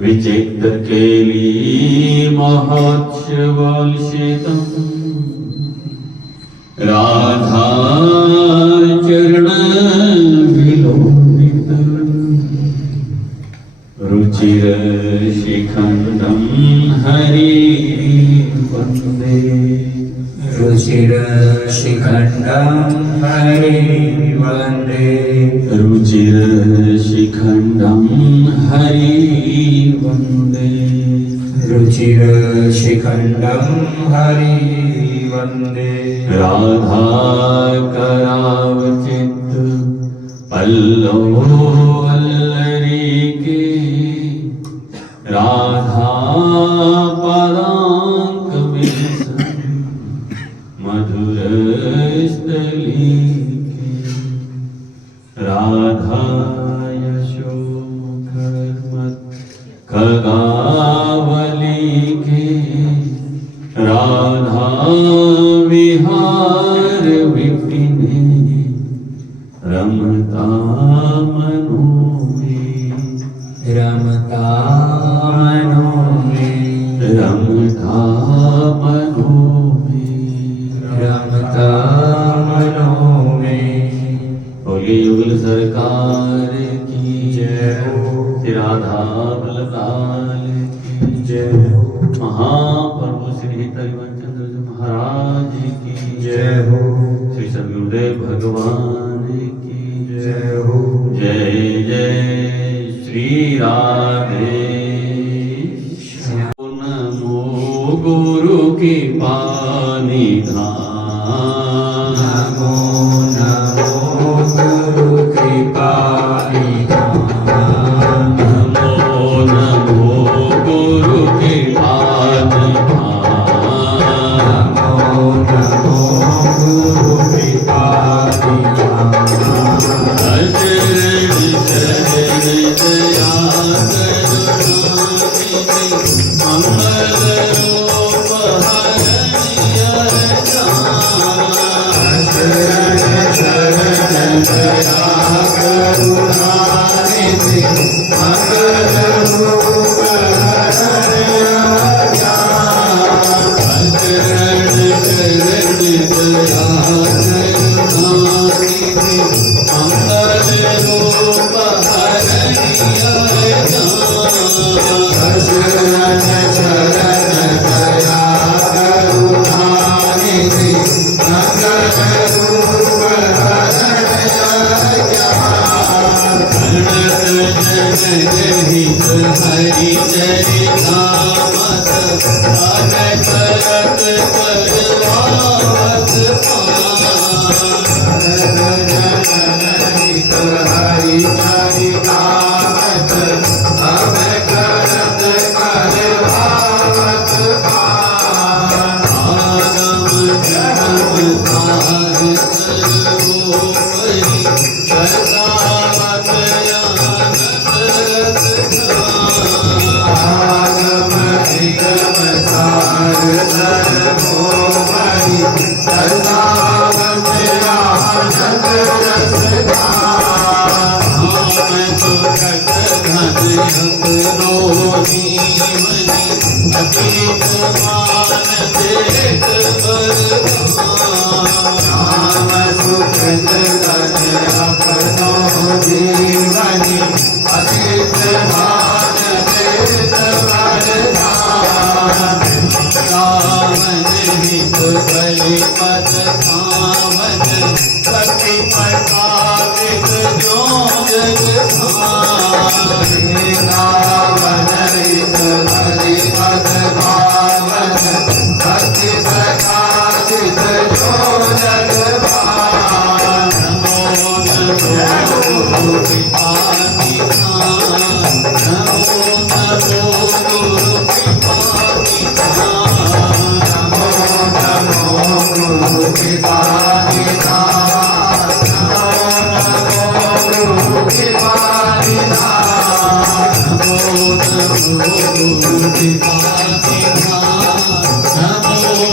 विचित्रकेली महोत्सवालशितं राधा चरणविलोलितं रुचिरशिखण्डं हरि वन्दे रुचिरशिखण्डं हरि वन्दे रुचिरशिखण्डं हरि वन्दे रुचिरशिखण्डं हरि वन्दे राधा करावचित पल्लवो वल्लरीके राधा पदाङ्कविलसन् मधुरस्थलीके राधा यशोकर्मत् खगावलीके राधा विहार विपिने रमता मनो में रमता मनो में रमता मनो में रमता मनो में। बोलिए युगल सरकार की जय हो, श्री राधा बललाल की जय हो, महाप्रभु श्री हरिवंशचंद्र जी महाराज की जय हो, श्री सद्गुरुदेव भगवान की जय हो। जय जय श्री राधे नमो गुरु की पानी धाम नमो नमो गुरु कृपा निधान। नमो नमो गुरु की पानी धाम नमो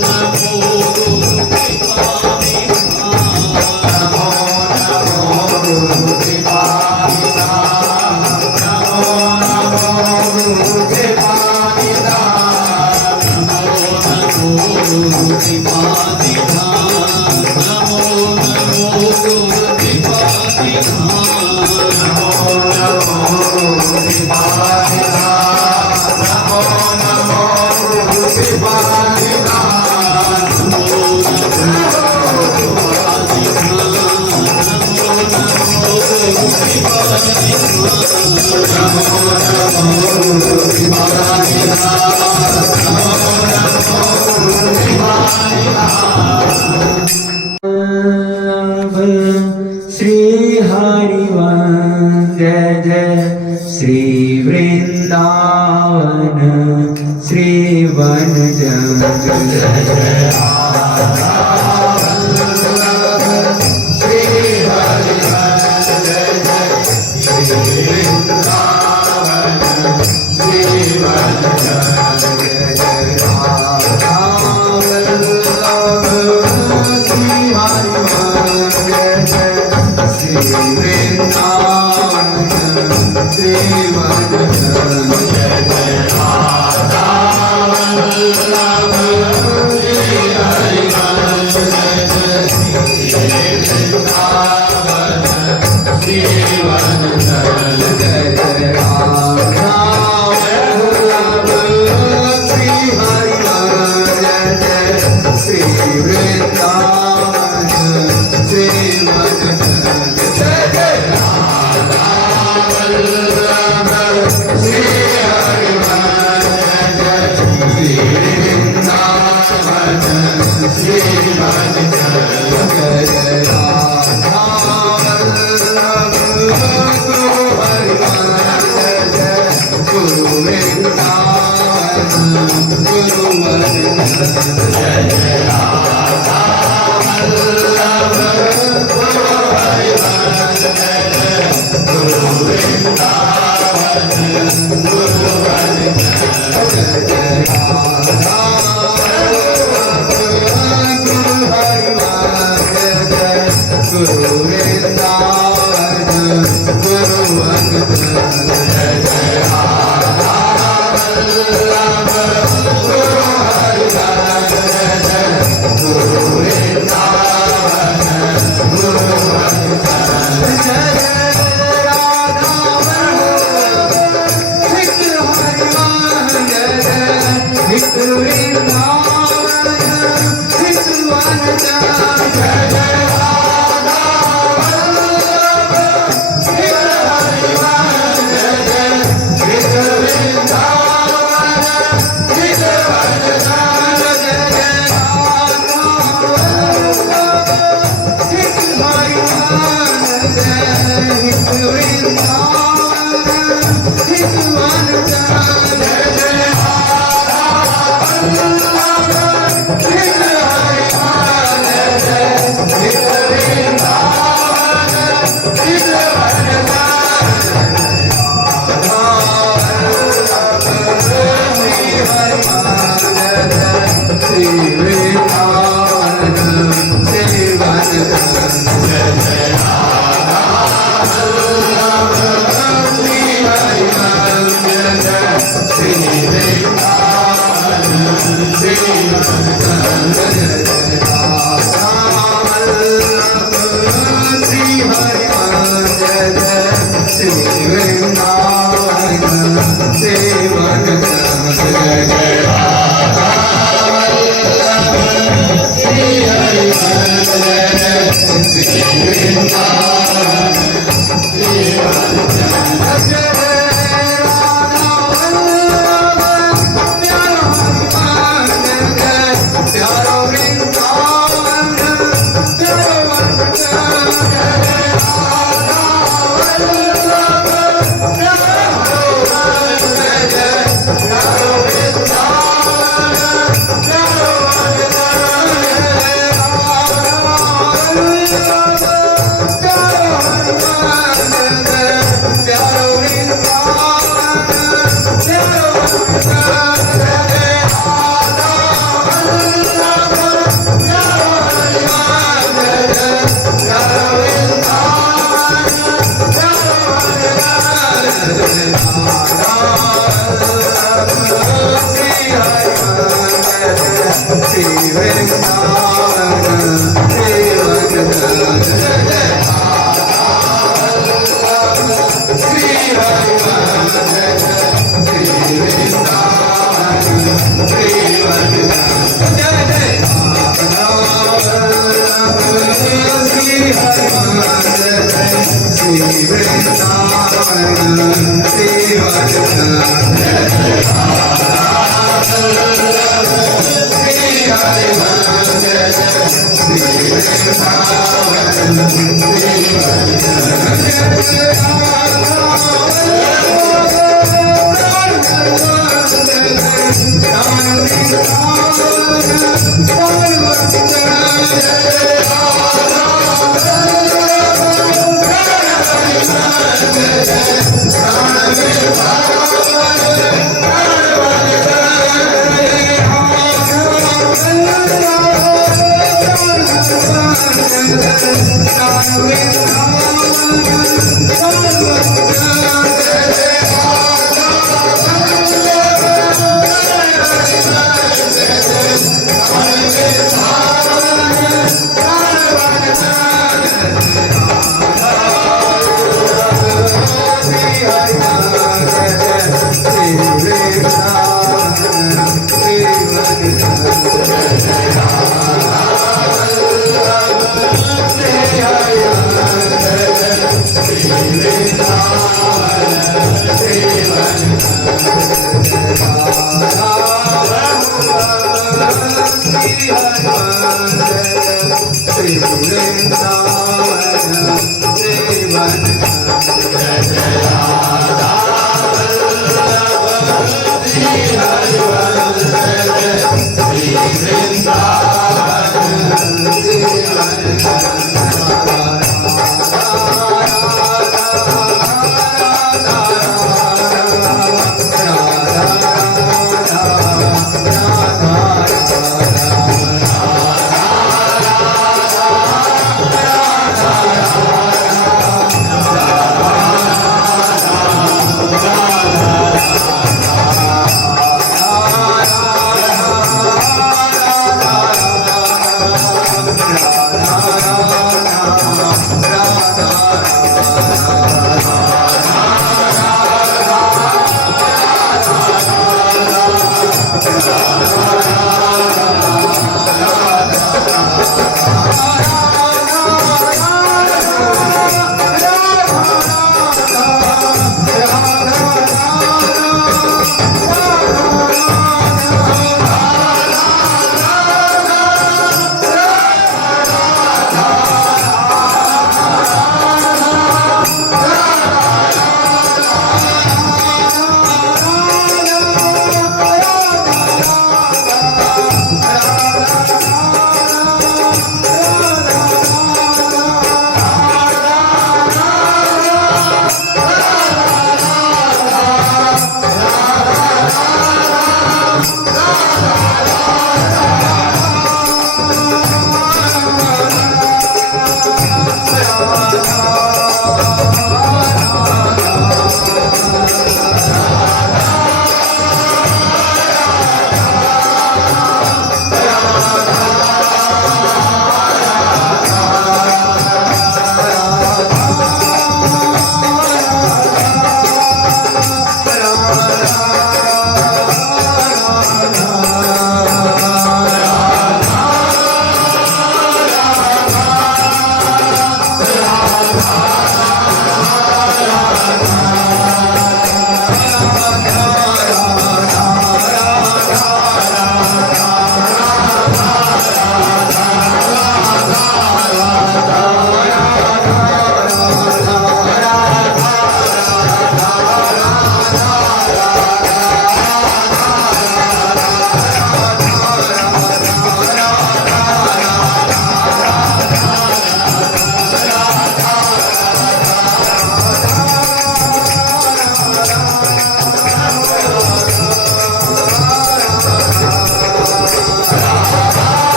नमो गुरु कृपा निधान। नमो नमो गुरु कृपा निधान। श्री हरिवंश जय जय श्री वृंदावन श्री वन जय जय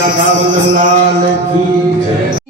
राधा वल्लभ लाल की जय।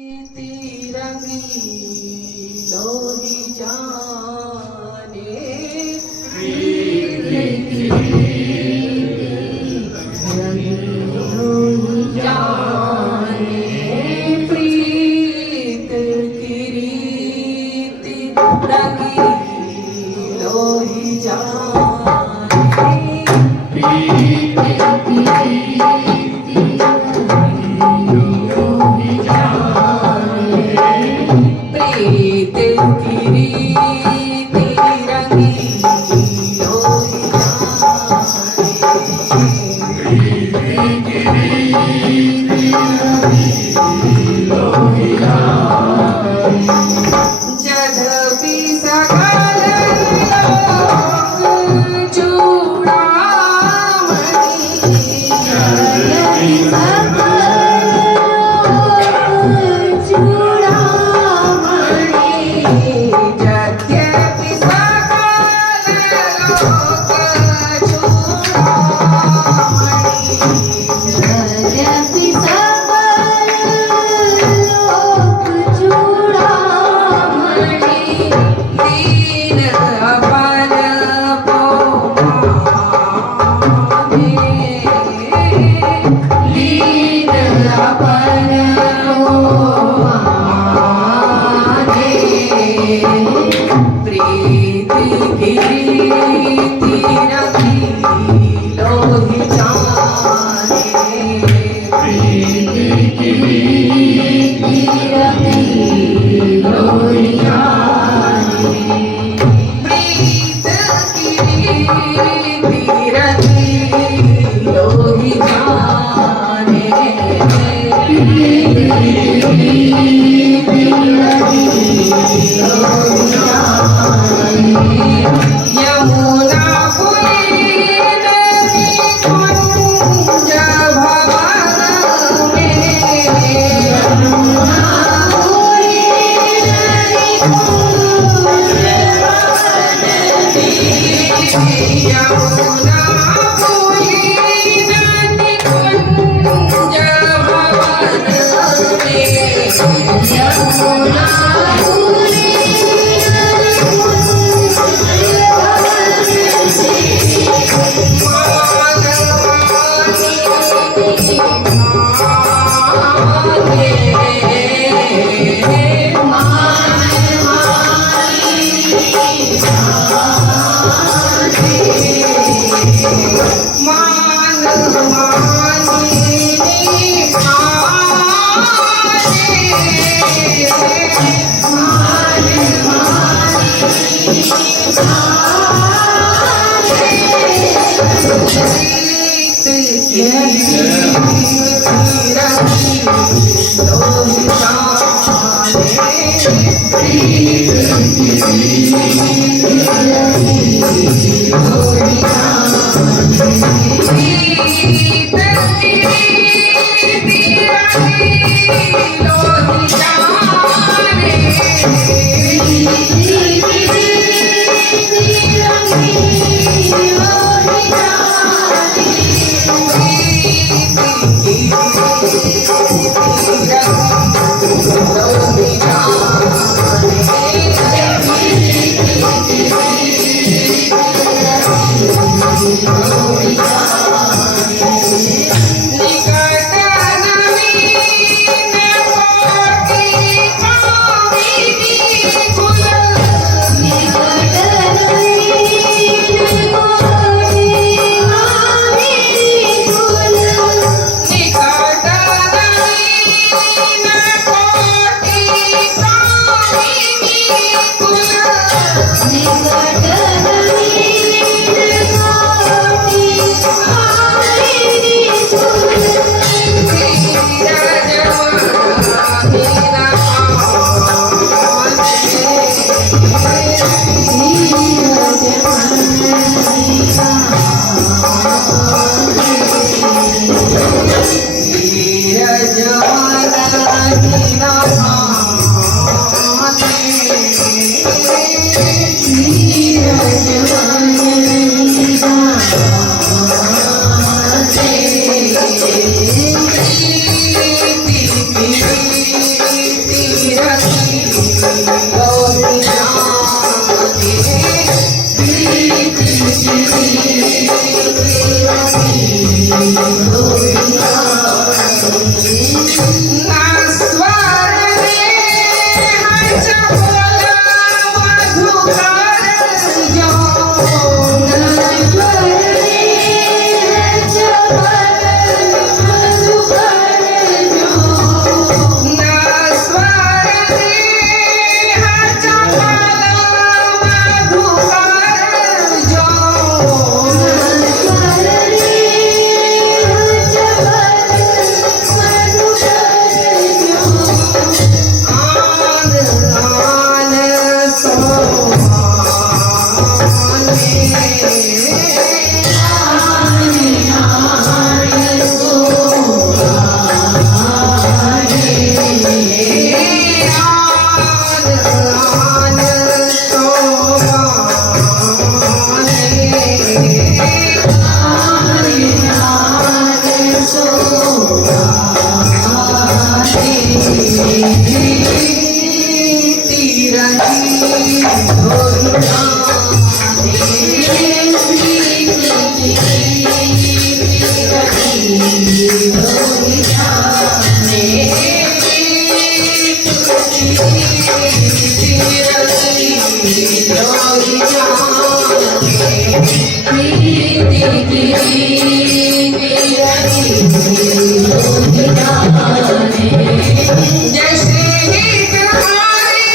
जैसे ही तुम्हारी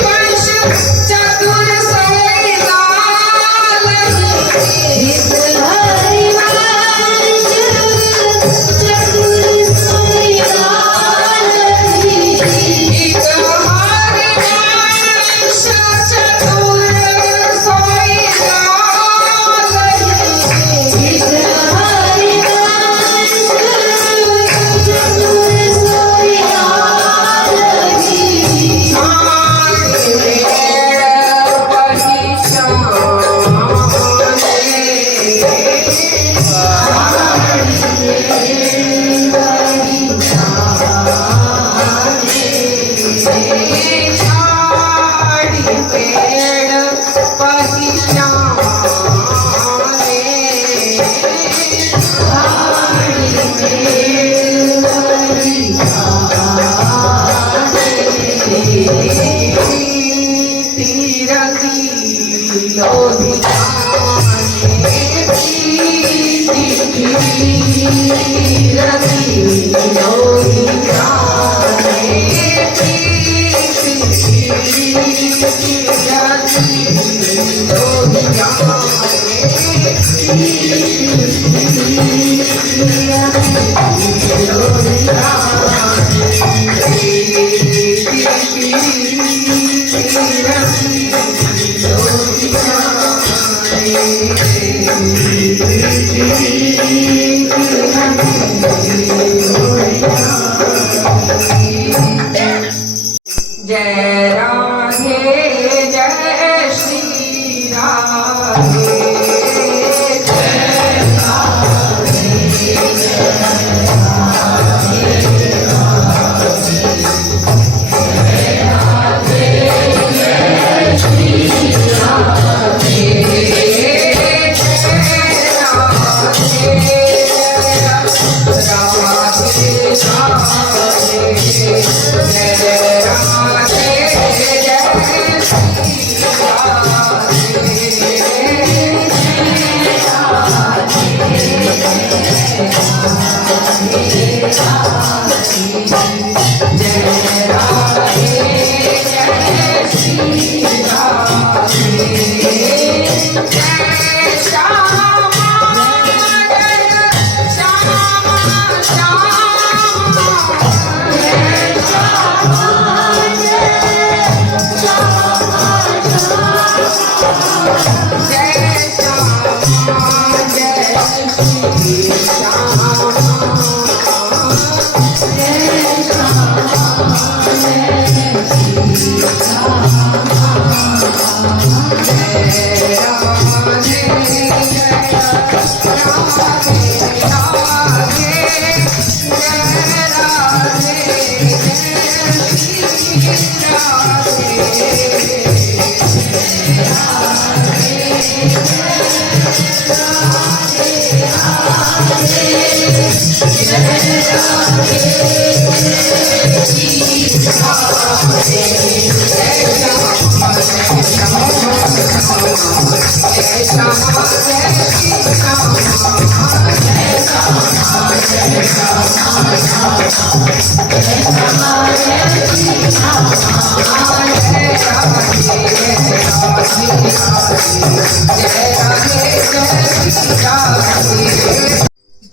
वंश चतुर सोई लाल तुम्हारी वंश चतुर सोई लाल तुम्हारी वंश चतुर सोई लाल तुम्हारी वंश चतुर सोई जय राधे जय श्री राधे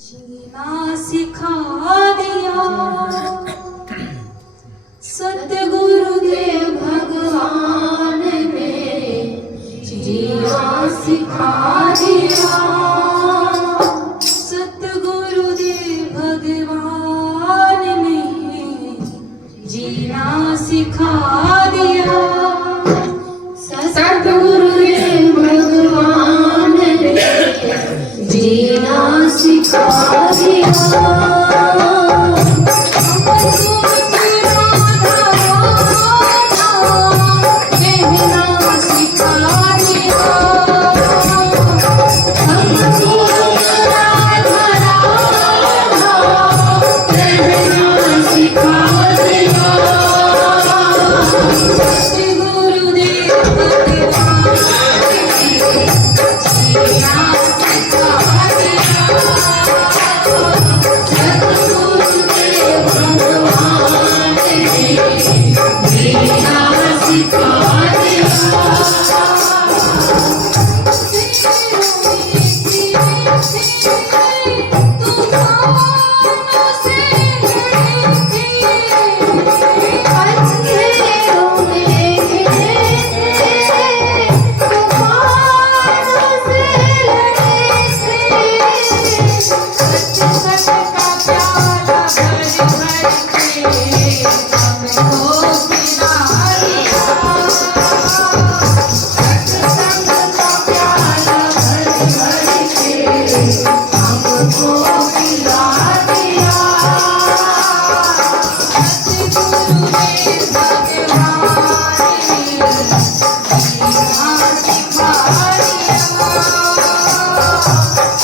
जीना सिखा दिया सतगुरुदेव भगवान मेरे, जीना सिखा दिया सतगुरुदेव भगवान ने, जीना सिखा दिया सतगुरुदेव भगवान ने, जीना सिखा दिया। गुरुदेव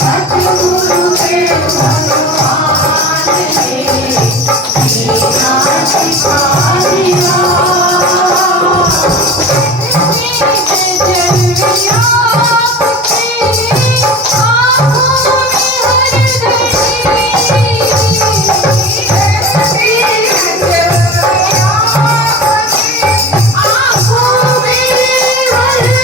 सतगुरु के भगवान ने जीना सिखा दिया। जलिया तेरी आँखों में हर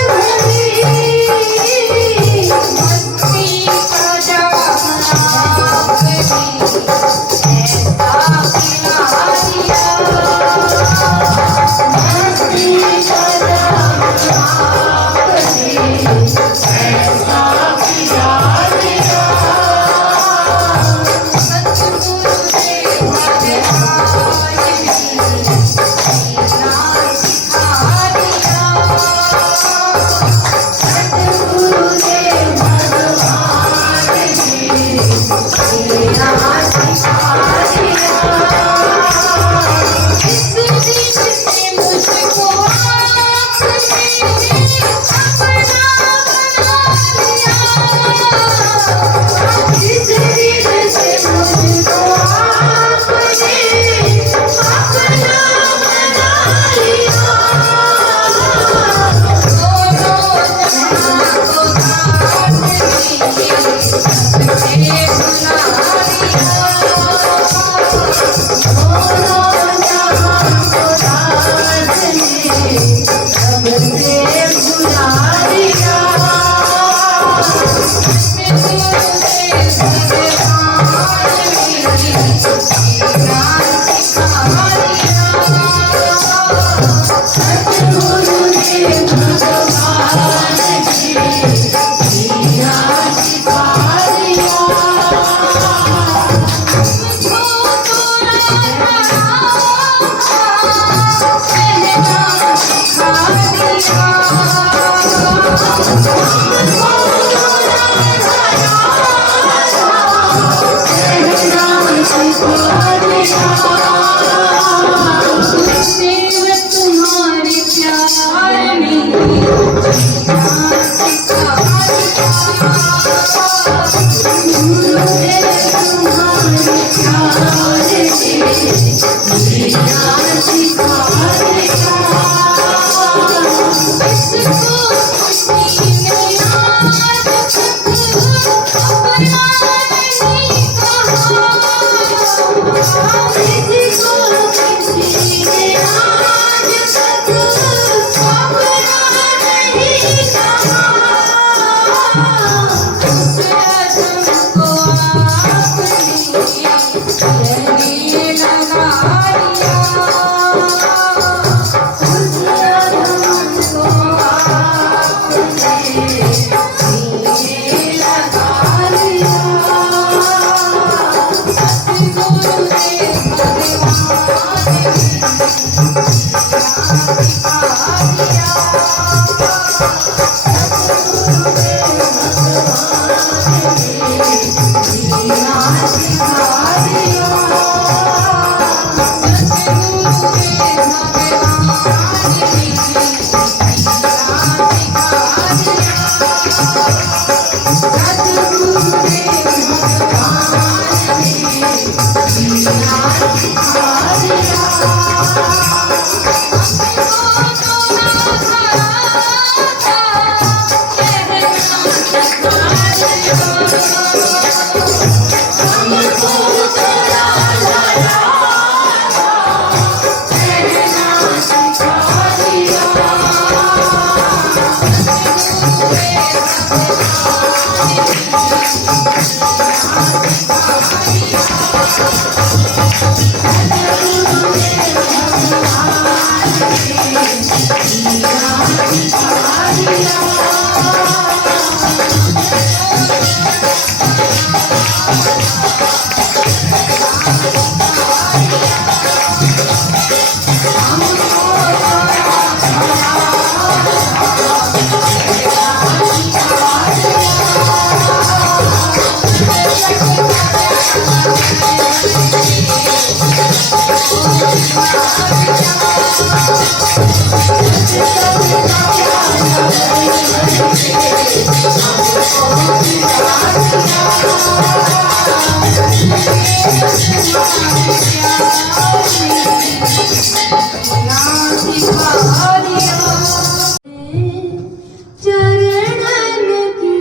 चरणन की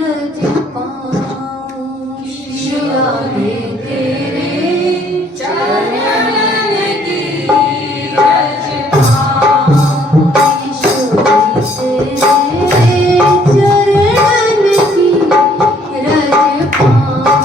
रज पाऊं शिवाले तेरे चरणन की रज पाऊं ईश्वरी तेरे चरणन की रज पाऊं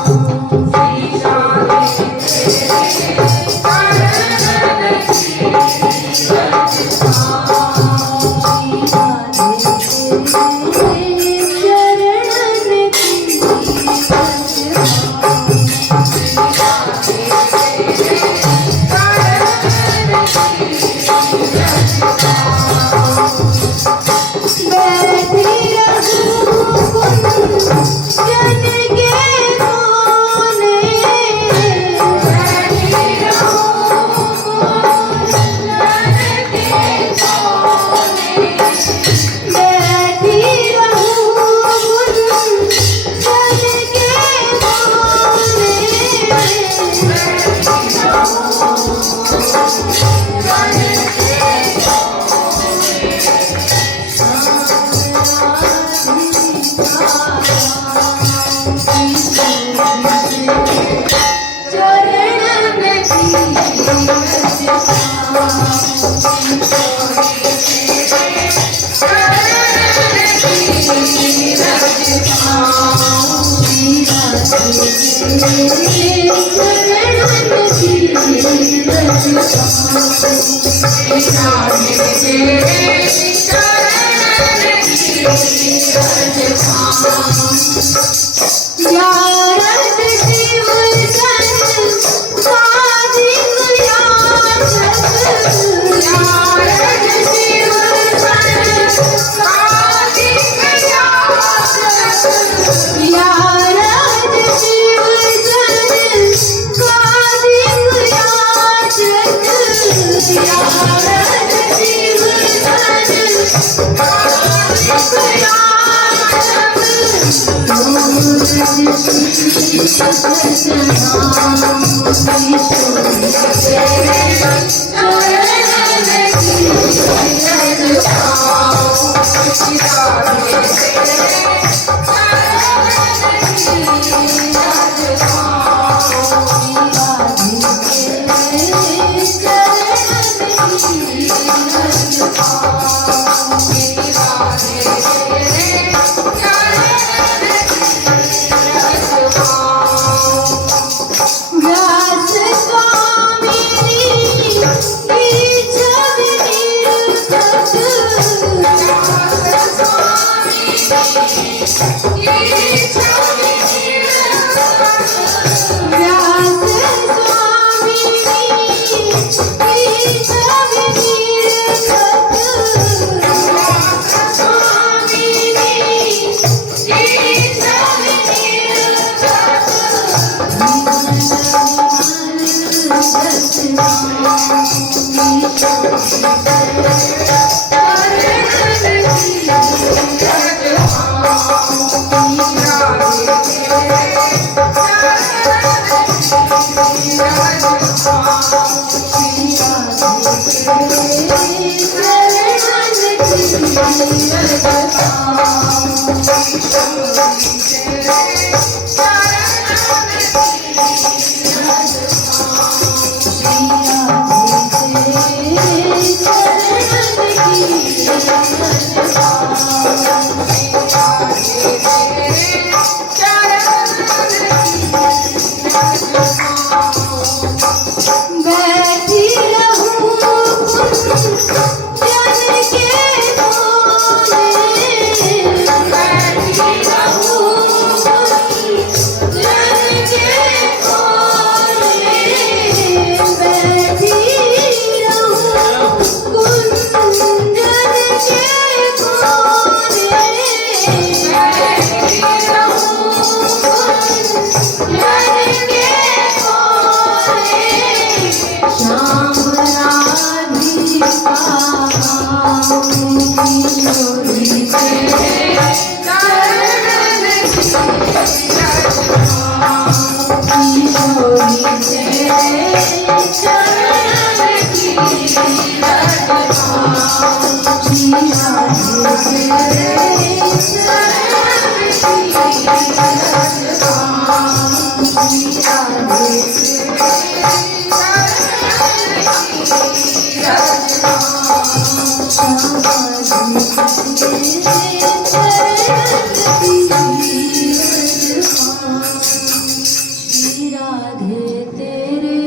श्री राधे तेरे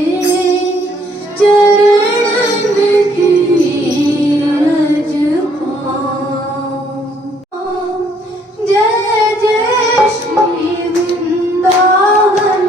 चरणन की रज पाऊं। जय जय श्री वृंदावन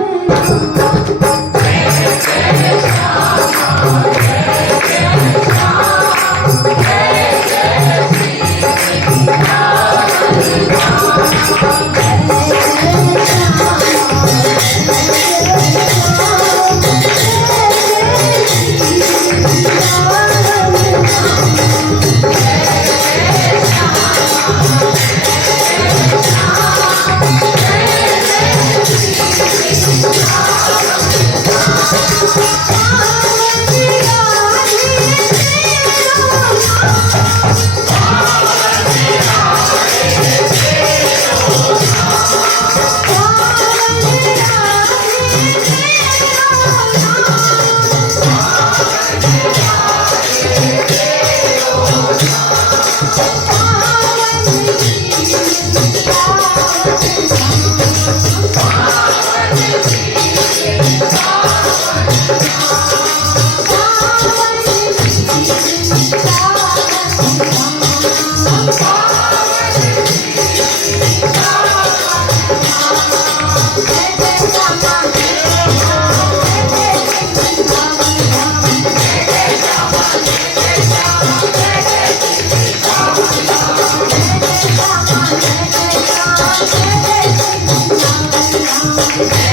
Thank you.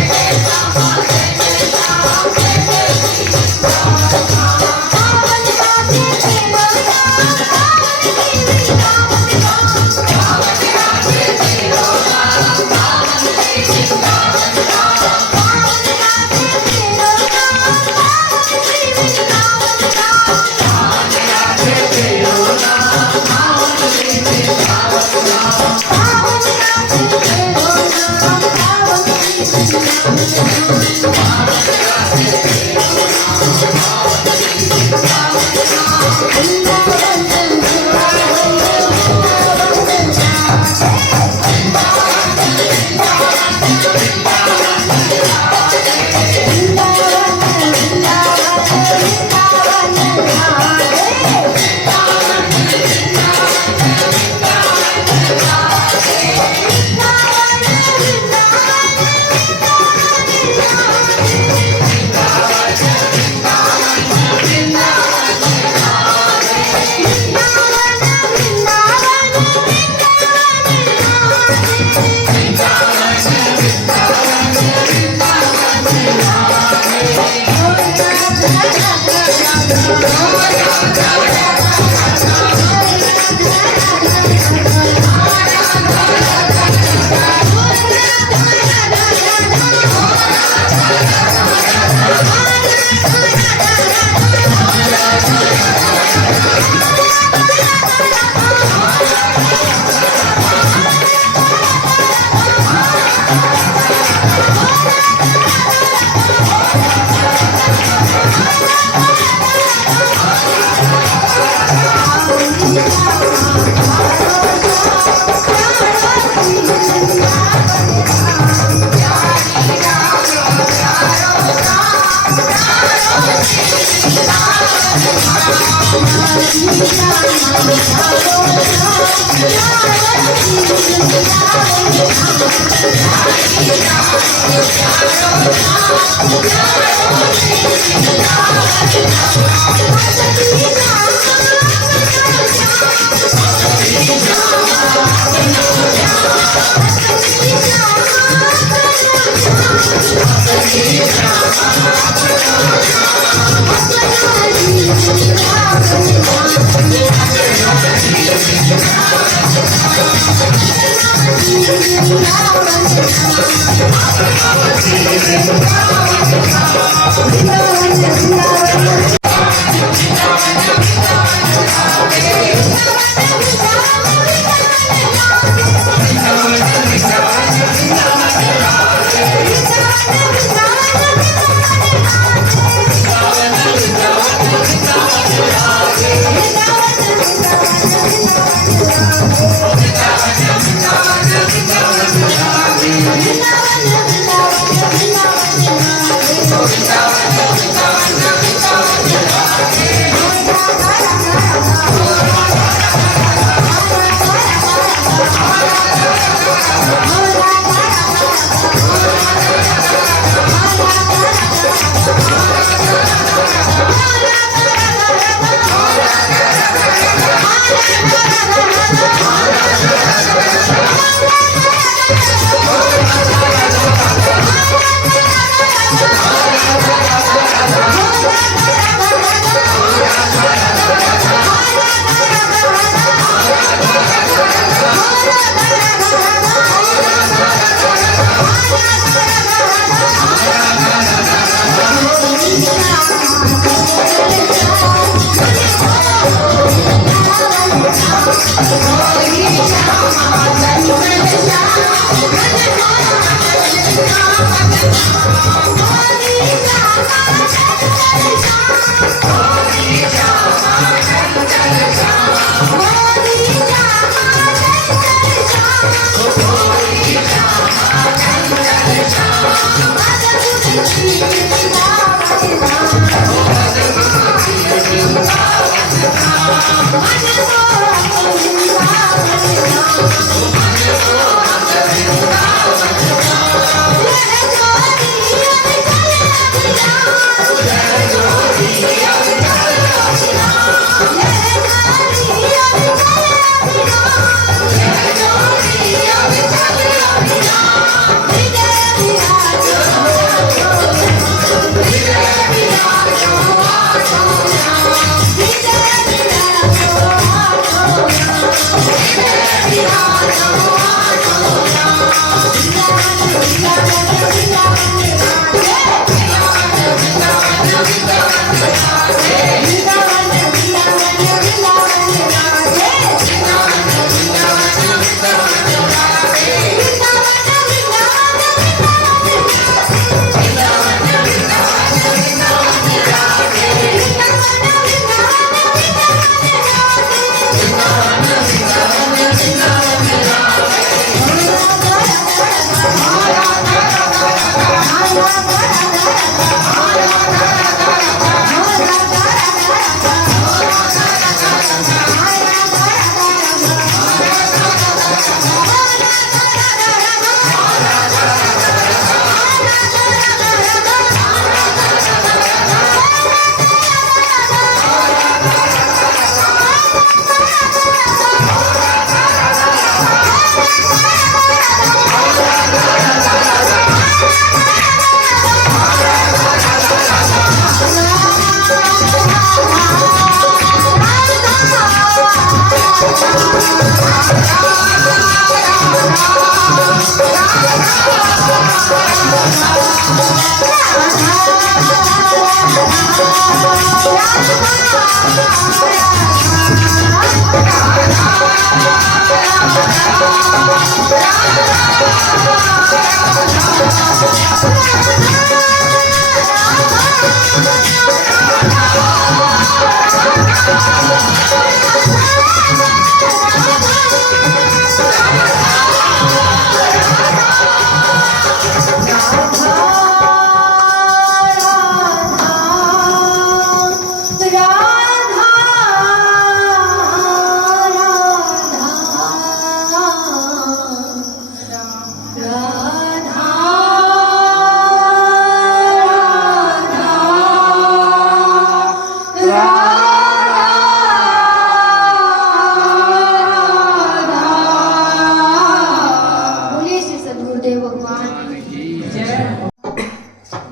बोलिए श्री सद्गुरुदेव भगवान की जय।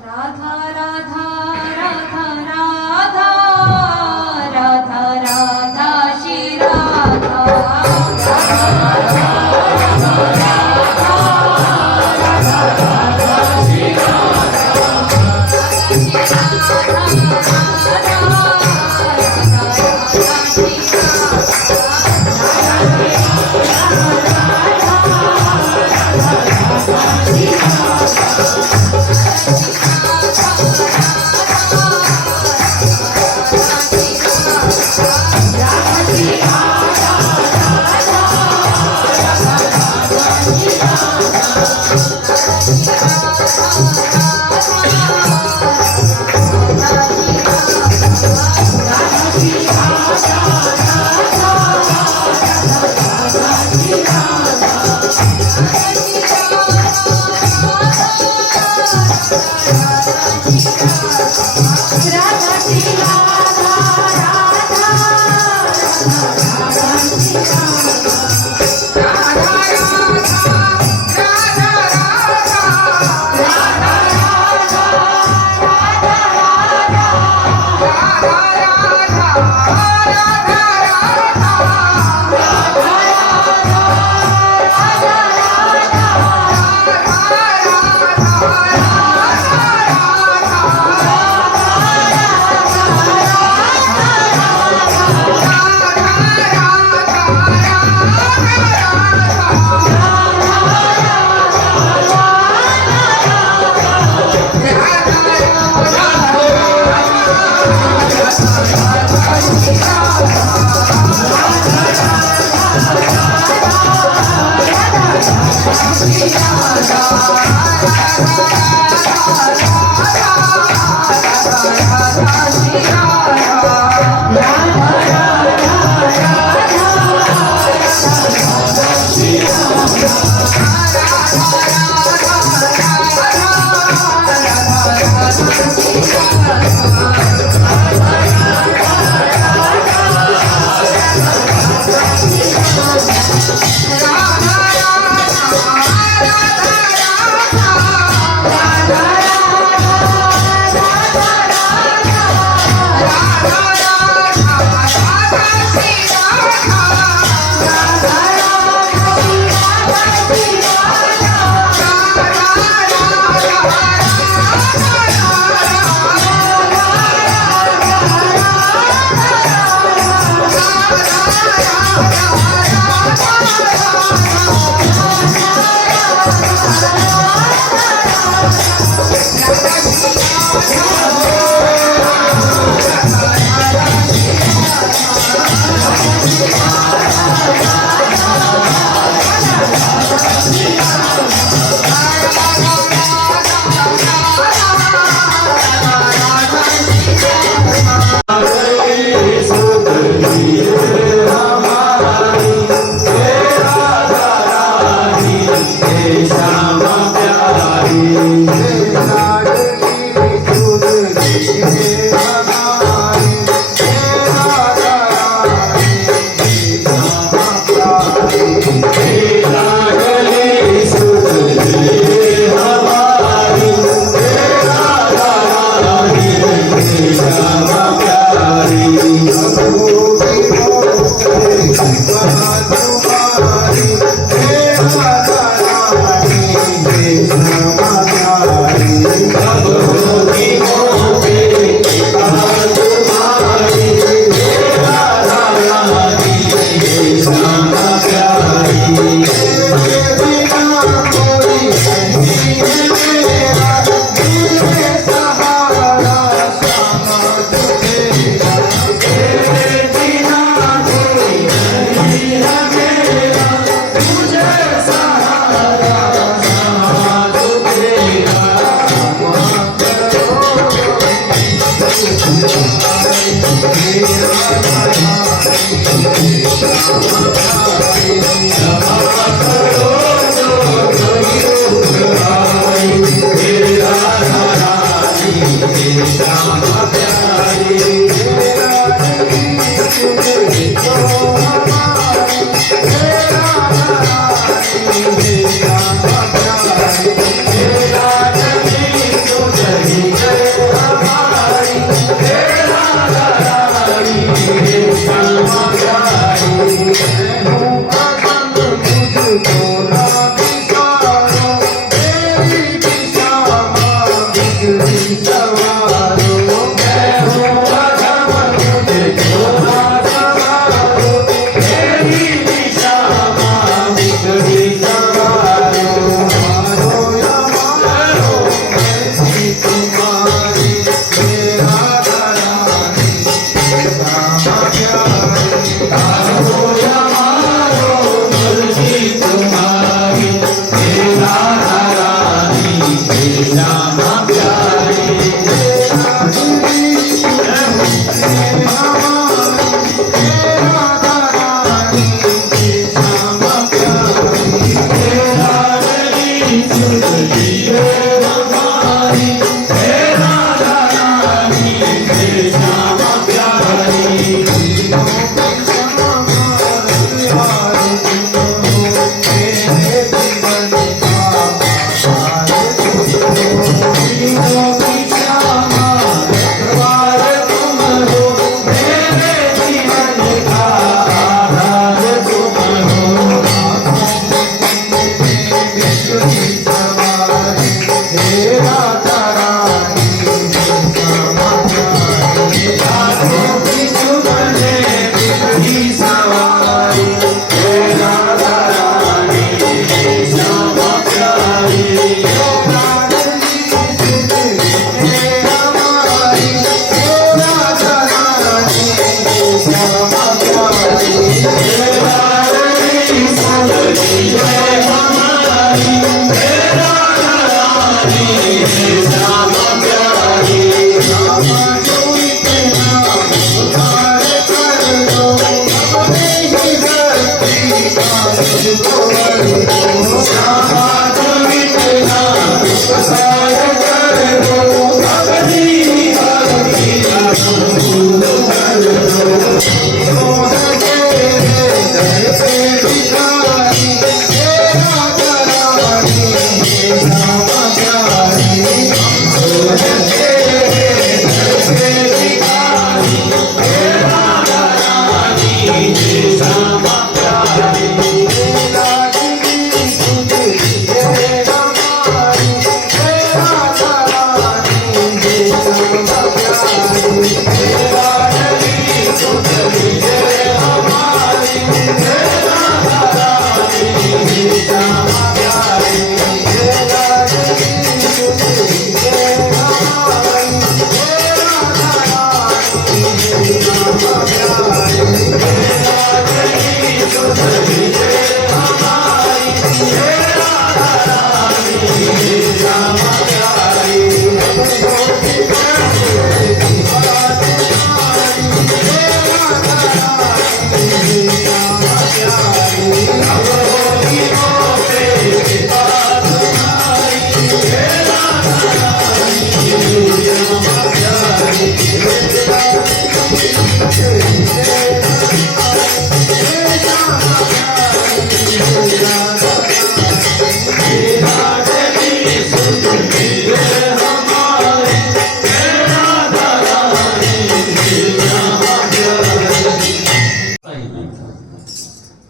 राधा राधा राधा राधा राधा राधा श्री राधा राधा राधा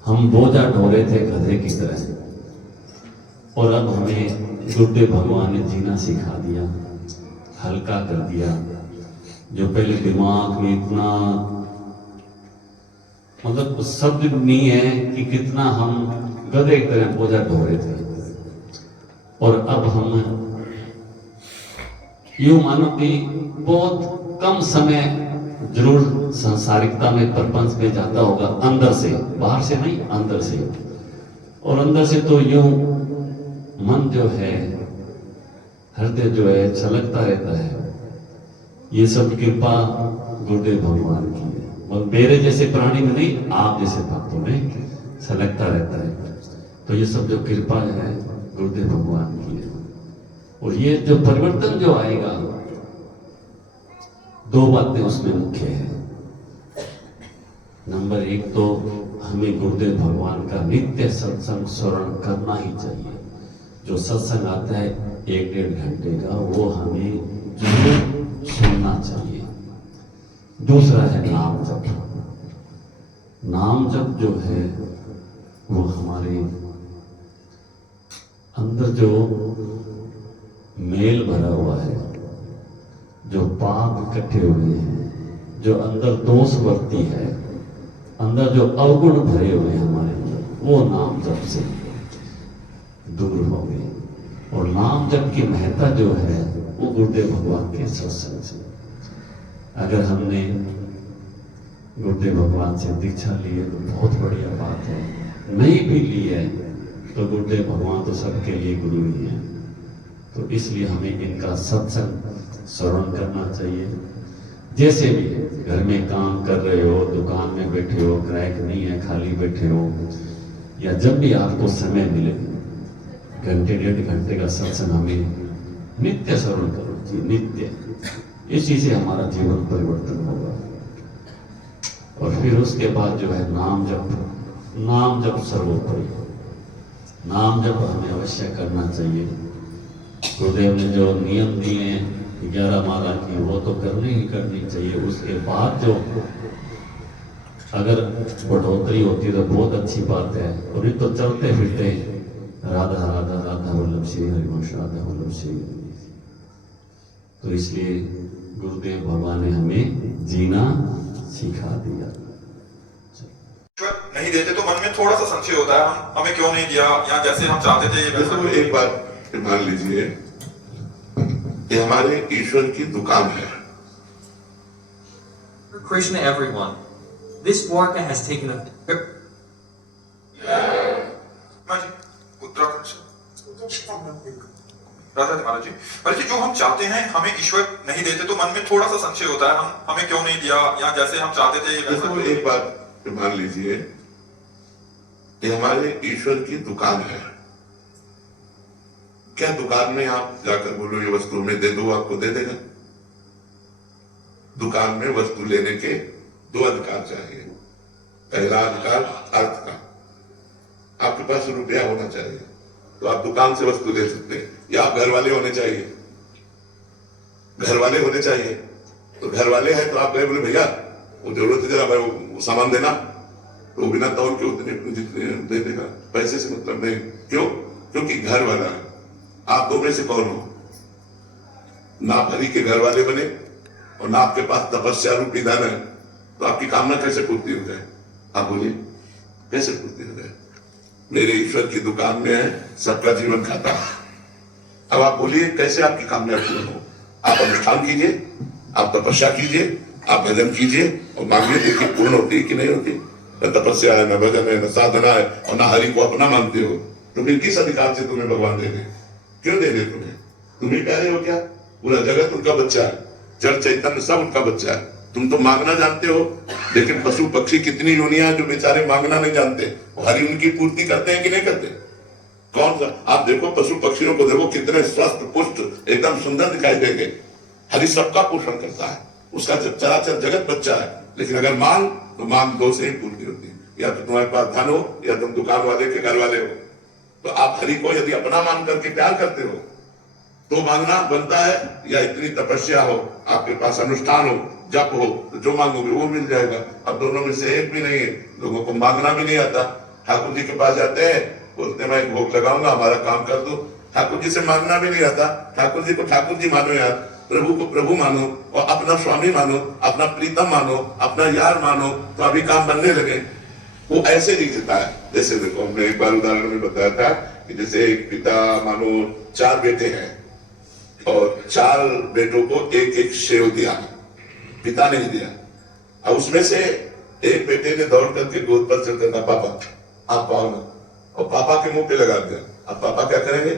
हम बोझा ढोले थे गधे की तरह, और अब हमें गुड्डे भगवान ने जीना सिखा दिया, हल्का कर दिया। जो पहले दिमाग में इतना मतलब शब्द नहीं है कि कितना हम गधे की तरह बोझा ढो रहे थे, और अब हम यूं मानो कि बहुत कम समय जरूर सांसारिकता में प्रपंच में जाता होगा, अंदर से, बाहर से नहीं, अंदर से। और अंदर से तो यूं मन जो है, हृदय जो है छलकता रहता है। ये सब कृपा गुरुदेव भगवान की है। और मेरे जैसे प्राणी में नहीं, आप जैसे भक्तों में सलगता रहता है। तो ये सब जो कृपा है गुरुदेव भगवान की है। और ये जो परिवर्तन जो आएगा, दो बातें उसमें मुख्य है। नंबर एक तो हमें गुरुदेव भगवान का नित्य सत्संग श्रवण करना ही चाहिए। जो सत्संग आता है 1-1.5 घंटे का, वो हमें जरूर सुनना चाहिए। दूसरा है नाम जप। नाम जप जो है वो हमारे अंदर जो मेल भरा हुआ है, जो पाप इकट्ठे हुए हैं, जो अंदर दोष वर्ती है, अंदर जो अवगुण भरे हुए हैं हमारे अंदर, वो नाम जप से दूर हो गए। और नाम जप की महत्ता जो है वो गुरुदेव भगवान के सत्संग से। अगर हमने गुरुदेव भगवान से दीक्षा ली है तो बहुत बढ़िया बात है, नहीं भी ली है तो गुरुदेव भगवान तो सबके लिए गुरु ही है। तो इसलिए हमें इनका सत्संग श्रवण करना चाहिए। जैसे भी घर में काम कर रहे हो, दुकान में बैठे हो, ग्राहक नहीं है, खाली बैठे हो, या जब भी आपको समय मिले, 1-1.5 घंटे का सत्संग हमें नित्य श्रवण करो जी, नित्य। इसी से हमारा जीवन परिवर्तन होगा। और फिर उसके बाद जो है नाम जप सर्वोपरि। नाम जप हमें अवश्य करना चाहिए। गुरुदेव ने जो नियम दिए हैं 11 माला की, वो तो करनी चाहिए। उसके बाद जो अगर बढ़ोतरी होती है तो बहुत अच्छी बात है। और ये तो चलते फिरते राधा राधा राधा वल्लभ श्री हरिवंश राधा वल्लभ श्री। तो इसलिए गुरुदेव भगवान ने हमें जीना सिखा दिया। नहीं देते तो मन में थोड़ा सा संशय होता है, हमें क्यों नहीं दिया, या जैसे हम चाहते थे जैसे वो एक बात मान लीजिए, ये हमारे ईश्वर की दुकान है। Krishna, everyone. This Dwarka has taken a. हाँ जी, उत्तराखंड से राधा महाराज जी। महाराज जी, जो हम चाहते हैं हमें ईश्वर नहीं देते तो मन में थोड़ा सा संशय होता है, हमें क्यों नहीं दिया, या जैसे हम चाहते थे जैसे वो एक बात मान लीजिए, ये हमारे ईश्वर की दुकान है। क्या दुकान में आप जाकर बोलो ये वस्तु में दे दो, आपको दे देगा? दुकान में वस्तु लेने के 2 अधिकार चाहिए। पहला अधिकार अर्थ का, आपके पास रुपया होना चाहिए तो आप दुकान से वस्तु ले सकते हैं, या आप घर वाले होने चाहिए। घर वाले होने चाहिए तो घर वाले हैं तो आप गए बोले भैया वो जरूरत है जरा वो सामान देना, तो बिना तौल के उतने दे देगा। पैसे से मतलब नहीं। क्यों? क्योंकि घर वाला है। आप दो में से कौन हो? ना आप हरि के घर वाले बने और ना आपके पास तपस्या रूपी धन है, तो आपकी कामना कैसे पूर्ति हो जाए? आप बोलिए कैसे पूर्ति हो जाए? मेरे ईश्वर की दुकान में है, सबका जीवन खाता है। अब आप बोलिए कैसे आपकी कामना पूर्ण हो? आप अनुष्ठान कीजिए, आप तपस्या कीजिए, आप भजन कीजिए और मांगिए, देखिए पूर्ण होती है कि नहीं होती। न तपस्या है, न भजन है, न साधना है, और न हरि को अपना मानते हो, तो फिर किस अधिकार से तुम्हें भगवान दे दे? क्यों दे दे तुम्हें? तुम्हें कह रहे हो क्या? पूरा जगत उनका बच्चा है, जड़ चैतन्य सब उनका बच्चा है। तुम तो मांगना जानते हो, लेकिन पशु पक्षी कितनी योनियां जो बेचारे मांगना नहीं जानते, हरि उनकी पूर्ति करते हैं कि नहीं करते? कौन सा? आप देखो पशु पक्षियों को देखो, कितने स्वस्थ पुष्ट एकदम सुंदर दिखाई देंगे। हरि सबका पोषण करता है, उसका चराचर जगत बच्चा है। लेकिन अगर मांग तो मांग 2 से ही पूर्ति होती है, या तो तुम्हारे पास धन हो या तुम दुकान वाले के घर वाले हो। तो आप हरि को यदि अपना मान करके प्यार करते हो तो मांगना बनता है, या इतनी तपस्या हो, आपके पास अनुष्ठान हो, जप हो, तो जो मांगोगे वो मिल जाएगा। अब दोनों में से एक भी नहीं है। लोगों को मांगना भी नहीं आता। ठाकुर जी के पास जाते हैं, बोलते मैं भोग लगाऊंगा, हमारा काम कर दो। ठाकुर जी से मांगना भी नहीं आता। ठाकुर जी को ठाकुर जी मानो यार, प्रभु को प्रभु मानो और अपना स्वामी मानो, अपना प्रीतम मानो, अपना यार मानो, तो अभी काम बनने लगे। वो ऐसे नहीं जीता है। जैसे देखो, हमने एक बार उदाहरण में बताया था कि जैसे एक पिता मानो 4 बेटे हैं और 4 बेटों को एक सेव दिया, पिता ने दिया। अब उसमें से एक बेटे ने दौड़ करके गोद पर चढ़ कर पापा आप पाओ ना, और पापा के मुंह पे लगा दिया। अब पापा क्या करेंगे?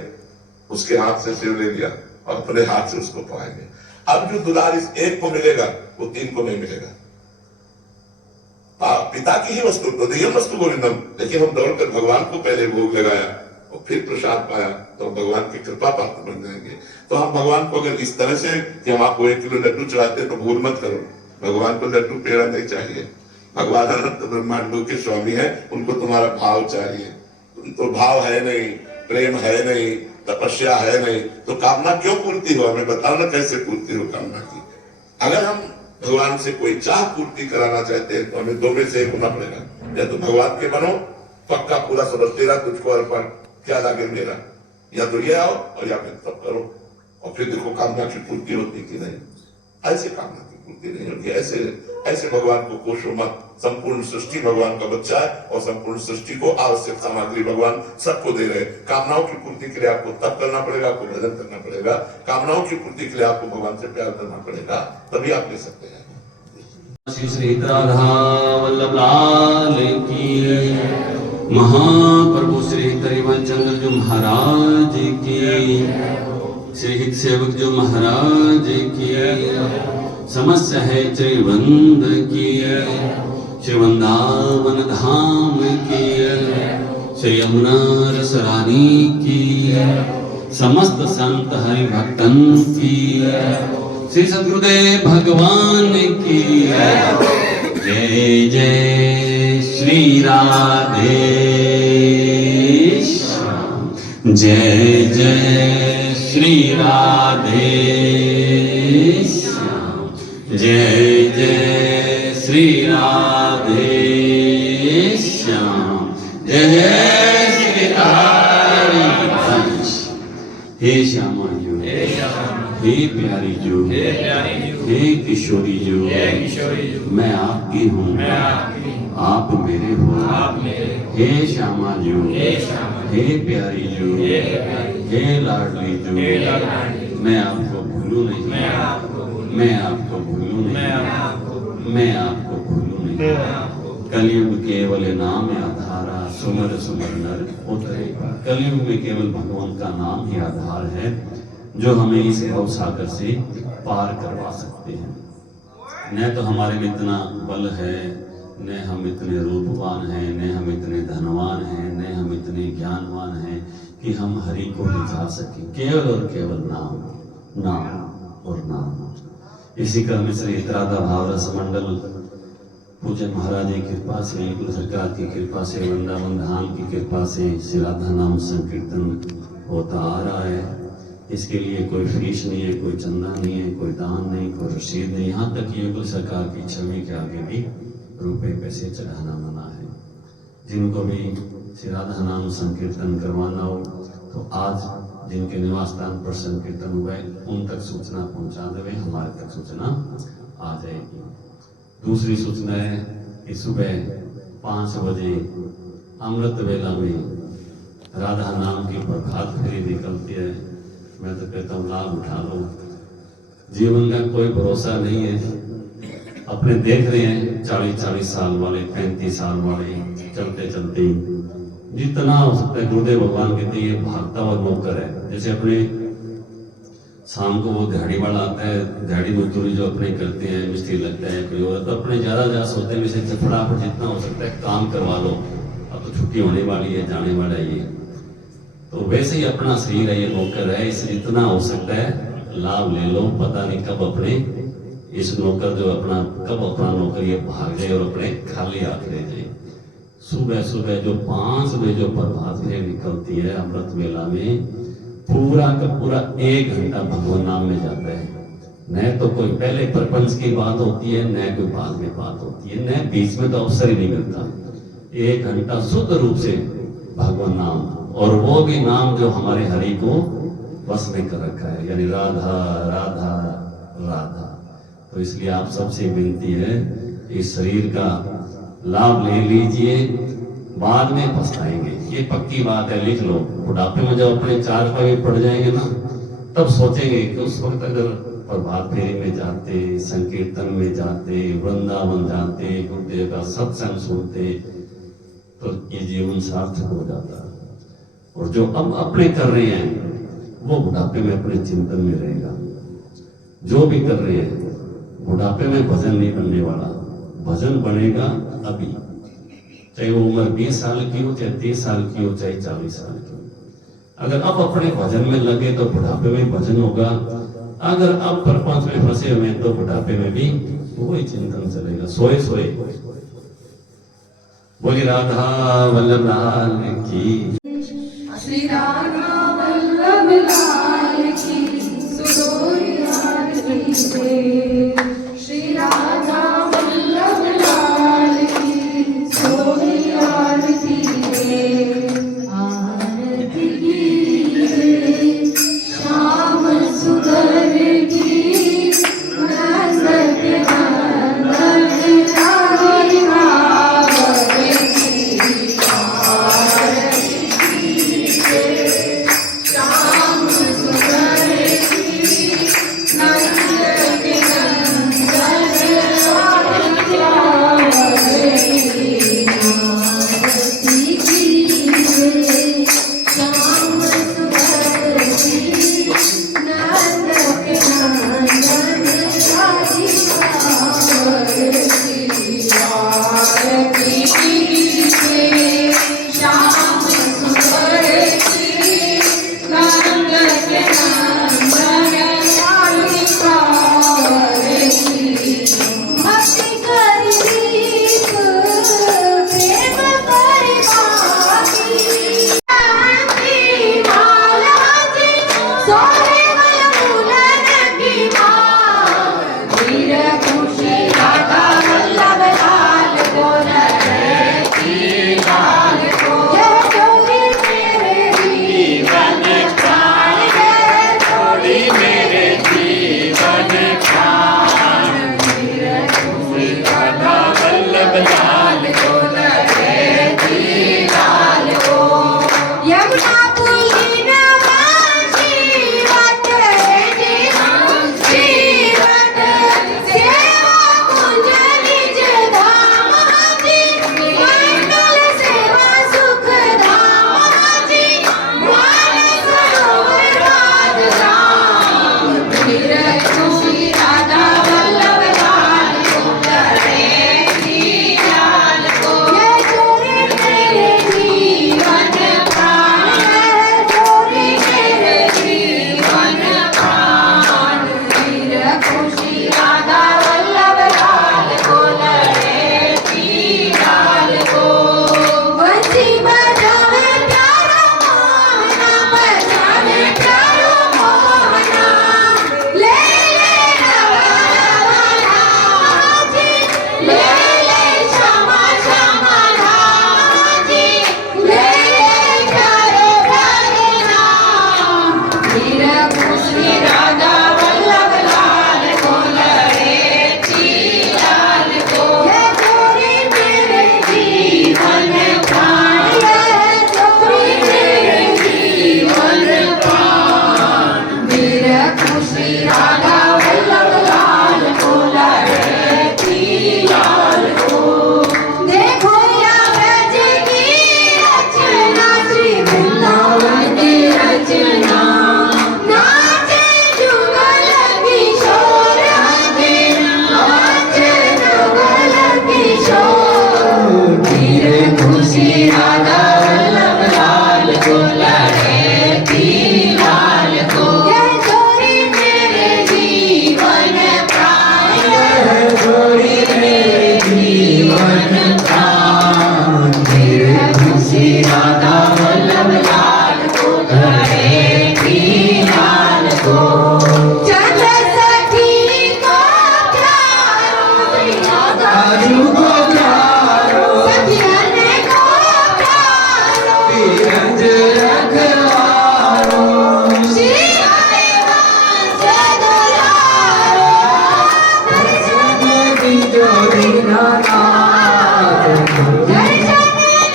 उसके हाथ से सेव ले लिया और अपने हाथ से उसको पाएंगे। अब जो दुलार इस एक को मिलेगा वो 3 को नहीं मिलेगा। पिता की ही वस्तु तो देयम वस्तु गोविंदम, लेकिन हम दौड़कर भगवान को पहले भोग लगाया और फिर प्रसाद पाया तो भगवान की कृपा पात्र बन जाएंगे। तो हम भगवान को अगर इस तरह से कि हम आपको 1 किलो लड्डू चढ़ाते हैं तो भूल मत करो, भगवान को लड्डू पेड़ा नहीं चाहिए। भगवान अनंत ब्रह्मांडों के स्वामी है, उनको तुम्हारा भाव चाहिए। तो भाव है नहीं, प्रेम है नहीं, तपस्या है नहीं, तो कामना क्यों पूर्ति हो? हमें बताओ ना कैसे पूर्ति हो कामना की। अगर हम भगवान से कोई चाह पूर्ति कराना चाहते हैं तो हमें 2 में से एक होना पड़ेगा, या तो भगवान के बनो पक्का पूरा समझ तेरा तुझको अर्पण, क्या लागे मेरा, या तो ये आओ और या फिर तब करो और फिर देखो कामना की पूर्ति होती कि नहीं। ऐसे कामना की पूर्ति नहीं होती, ऐसे भगवान को कोशो मत। संपूर्ण सृष्टि भगवान का बच्चा है और संपूर्ण सृष्टि को आवश्यक सामग्री भगवान सबको दे रहे हैं। कामनाओं की पूर्ति के लिए आपको तप करना पड़ेगा, आपको भजन करना पड़ेगा। कामनाओं की पूर्ति के लिए आपको भगवान से प्यार करना पड़ेगा, तभी आप ले सकते हैं। श्री श्री राधा वल्लभ लाल की, महाप्रभु श्री तरिवन चंद्र जो महाराज की, श्री हित सेवक जो महाराज की, समस्त है त्रिवंद की, श्री वृंदावन धाम की, श्री यमुना रस रानी की, समस्त संत हरि भक्तन की, श्री सद्गुरुदेव भगवान की जय जय श्री राधे श्याम, जय जय श्री राधे श्याम, जय जय श्री राधे श्याम, जय श्री राधे। हे श्यामा जो, हे प्यारी जो, हे किशोरी जो, मैं आपकी हूँ, आप मेरे हो। हे श्यामा जो, हे प्यारी जो, हे लाडली जो, मैं आपको भूलूं नहीं, मैं आपको भूलूं नहीं, मैं आपको भूलूं नहीं। कलयुग केवल नाम आधारा, सुमर सुमर नर उतरेगा। कलयुग में केवल भगवान का नाम ही आधार है जो हमें इस भव सागर से पार करवा सकते हैं। न तो हमारे में इतना बल है, न हम इतने रूपवान हैं, न हम इतने धनवान हैं, न हम इतने ज्ञानवान हैं कि हम हरि को रिझा सकें। केवल और केवल नाम, नाम और नाम। इसी क्रम में श्री राधा भाव रस मंडल पूज्य महाराज की कृपा से, गुरु सरकार की कृपा से, वृंदावन धाम की कृपा से श्री राधा नाम संकीर्तन होता आ रहा है। इसके लिए कोई फीस नहीं है, कोई चंदा नहीं है, कोई दान नहीं, कोई रसीद नहीं। यहाँ तक ये गुरु सरकार की छवि के आगे भी रुपए पैसे चढ़ाना मना है। जिनको भी श्री राधा नाम संकीर्तन करवाना हो तो आज जिनके निवास स्थान पर संकीर्तन हुआ है उन तक सूचना पहुंचा देवे, हमारे तक सूचना आ जाएगी। दूसरी सूचना है कि सुबह 5 बजे अमृत वेला में राधा नाम की प्रभात फेरी निकलती है। मैं तो कहता हूँ लाभ उठा लो। जीवन का कोई भरोसा नहीं है। अपने देख रहे हैं 40-40 साल वाले, 35 साल वाले चलते चलते जितना हो सकता है गुरुदेव भगवान कहते ये भागता हुआ नौकर है। जैसे अपने शाम को वो दिहाड़ी वाला आता है, दिहाड़ी मजदूरी जो अपने करते हैं, मिस्त्री लगता है कोई और, तो अपने ज्यादा सोचते हैं वैसे फटाफट जितना हो सकता है काम करवा लो, अब तो छुट्टी होने वाली है, जाने वाला है ये। तो वैसे ही अपना शरीर है, ये नौकर है, इससे जितना हो सकता है लाभ ले लो। पता नहीं कब अपने इस नौकर जो अपना नौकर ये भाग जाए और अपने खाली हाथ ले जाए। सुबह सुबह जो 5 बजे जो प्रभात फेरी निकलती है अमृत वेला में, पूरा का पूरा 1 घंटा भगवान नाम में जाता है। न तो कोई पहले प्रपंच की बात होती है, न कोई बाद में बात होती है, न बीच में तो अवसर ही नहीं मिलता। 1 घंटा शुद्ध रूप से भगवान नाम, और वो भी नाम जो हमारे हरि को बस में कर रखा है, यानी राधा राधा राधा। तो इसलिए आप सबसे विनती है इस शरीर का लाभ ले लीजिए, बाद में पछताएंगे, ये पक्की बात है। लिख लो, बुढ़ापे में जब अपने 4 पावे पड़ जाएंगे ना, तब सोचेंगे कि उस वक्त अगर प्रभात फेरी में जाते, संकीर्तन में जाते, वृंदावन जाते, गुरुदेव का सत्संग सुनते, तो ये जीवन सार्थक हो जाता। और जो अब अपने कर रहे हैं वो बुढ़ापे में अपने चिंतन में रहेगा। जो भी कर रहे हैं बुढ़ापे में भजन नहीं बनने वाला, भजन बनेगा अभी। चाहे वो उम्र 20 साल की हो, चाहे 30 साल की हो, चाहे 40 साल की हो। अगर अब अपने भजन में लगे तो बुढ़ापे में भजन होगा, अगर अब प्रपंच में फंसे हुए तो बुढ़ापे में भी वही चिंतन चलेगा, सोए सोए। बोली राधा वल्लभ लाल की। श्री राधा वल्लभ लाल की सुडोरियार की जय। श्री राधा वल्लभ लाल की सुडोरियार की जय। आरती की जय श्याम सुंदर की नंदन नंदन राधे भावरे की। आरती की जय श्याम सुंदर की नंदन नंदन राधे भावरे की। आरती की जय श्याम सुंदर की नंदन नंदन राधे भावरे की। आरती की जय श्याम सुंदर की नंदन नंदन राधे भावरे की। भक्ति करी प्रेम करी बाकी शांति माला जी सोहे वल्लभ की माँ। वीर खुशी राधा वल्लभ लाल को लड़े की लाल को। जय जोड़ी मेरे जीवन प्राण, जय जोड़ी मेरे जीवन प्राण। वीर खुशी राधा वल्लभ लाल को लड़े की लाल को। यमुना पुलिन वासी वट जीवट सेवा कुंज निज धाम जी। मंडल सेवा सुख धाम जी। मानस सरोवर राज राम। वीर खुशी राधा वल्लभ लाल को लड़े की लाल को। जय जोड़ी मेरे जीवन प्राण, जय जोड़ी मेरे जीवन प्राण। वीर खुशी राधा वल्लभ लाल को लड़े की लाल को। बंसी बजावे प्यारो मोहना, बजावे प्यारो मोहना। ले ले रवा जी, ले ले क्षमा क्षमा जी। ले ले प्यारे प्यारे नाम। वीर खुशी राधा वल्लभ लाल को लड़े की लाल को। जय जोड़ी मेरे जीवन प्राण, जय जोड़ी मेरे जीवन प्राण। वीर खुशी राधा वल्लभ लाल को लड़े की लाल को। देखो या ब्रज की रचना, श्री वृंदावन की रचना। नाचे जुगल किशोर जी, नाचे जुगल किशोर। वीर खुशी राधा वल्लभ लाल को लड़े की लाल को। जय जोड़ी मेरे जीवन प्राण, जय जोड़ी मेरे जीवन प्राण। वीर खुशी राधा वल्लभ लाल को लड़े की लाल को। चंद्र सखी को प्यारो राजू को प्यारो, सखियन को प्यारो बीरज रखवारो। श्री हरि वंश दुलारो, दर्शन दीजो दीनानाथ, दर्शन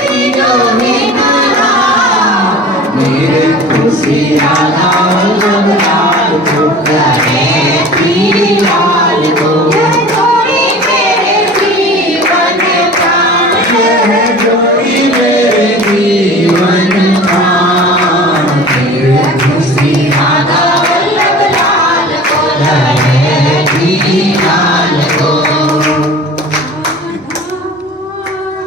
दीजो दीनानाथ। वीर खुशी राधा वल्लभ लाल को लड़े की लाल को। जय जोड़ी मेरे जीवन प्राण, जय जोड़ी मेरे जीवन प्राण। वीर खुशी राधा वल्लभ लाल को लड़े की लाल